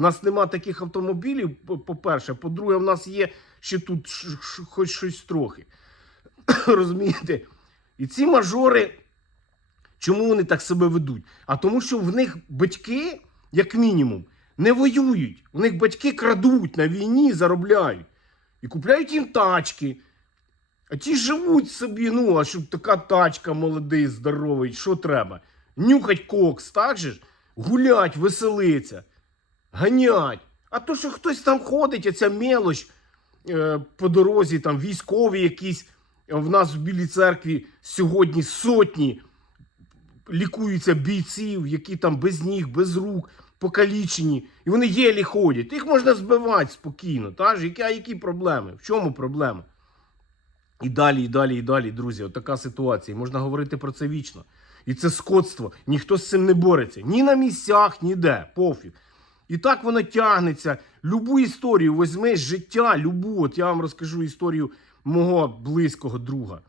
У нас нема таких автомобілів, по- по-перше. По-друге, в нас є ще тут хоч щось трохи. Розумієте? І ці мажори, чому вони так себе ведуть? А тому, що в них батьки, як мінімум, не воюють. У них батьки крадуть на війні, заробляють. І купляють їм тачки. А ті живуть собі, ну, а щоб така тачка молодий, здоровий, що треба? Нюхать кокс, так же ж? Гулять, веселиться, ганять. А то, що хтось там ходить, оця мелоч е, по дорозі, там військові якісь. В нас в Білій церкві сьогодні сотні лікуються бійців, які там без ніг, без рук, покалічені, і вони єлі ходять. Їх можна збивати спокійно. Та ж? Які, а які проблеми? В чому проблема? І далі, і далі, і далі, друзі, от така ситуація. Можна говорити про це вічно. І це скотство. Ніхто з цим не бореться. Ні на місцях, ніде. Пофіг. І так вона тягнеться. Любу історію візьми життя, любу. От я вам розкажу історію мого близького друга.